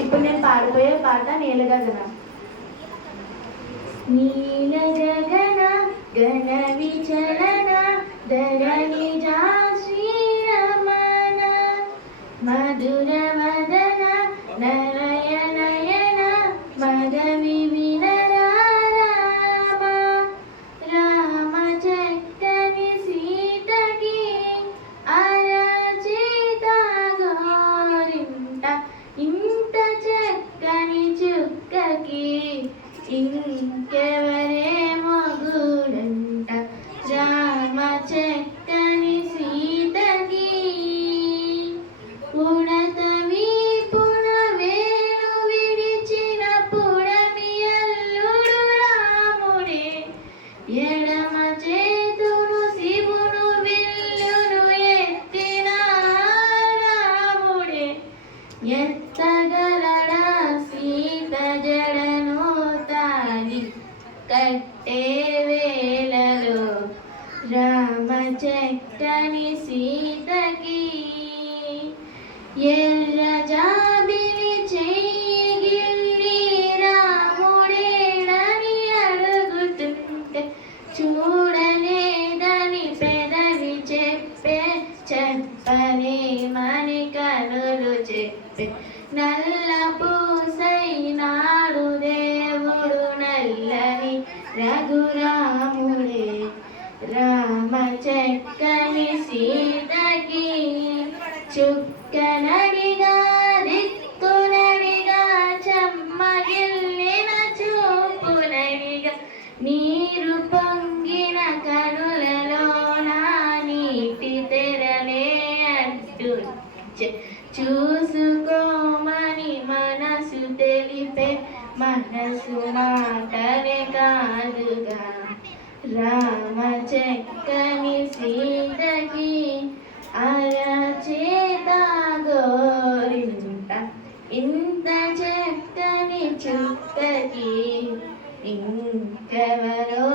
ఇప్పుడు నేను పాడిపోయే పాట నీలగగన. నీలగగన గణ విచలన ధరణిజా శ్రీరమణ మధుర వదన నరయనయన మగవి వినరామ రామ చక్కని సీతకి అరచేత గోరింట ఇంత చక్కని చుక్కకి ఇంకెవరే మొగుడంట రామ చక్కని సీతకి పుడత వీపున వేణు విడిచిన పుడమి అల్లుడు రాముడే ఎడమ చేతును శివును విల్లును ఎత్తిన రాముడే ఎత్తగలడా సీత జడను తాని కట్టే వేళలో రామ చక్కని సీతకి ఎర్ర జాబిలి చెయ్యిగిల్లి రాముడేడని అడుగుతుంటే చూడలేదని పెదవి చెప్పే చెప్పలేమని కనులు చెప్పే నల్ల పూసైనాడు దేవుడు నల్లని రఘురాముడే రామ చక్కని సీతకి చుక్కనడిగా దిక్కునడిగా చెమ్మగిల్లిన చూపునడిగా నీరు పొంగిన కనులలో నా నీటి తెరలే అడ్డుంచే చూసుకోమని మనసు తెలిపే మనసు మాటనే కాదుగా రామ చక్కని సీతకి అరచేత గోరింట ఇంత చక్కని చుక్కకి ఇంకెవరో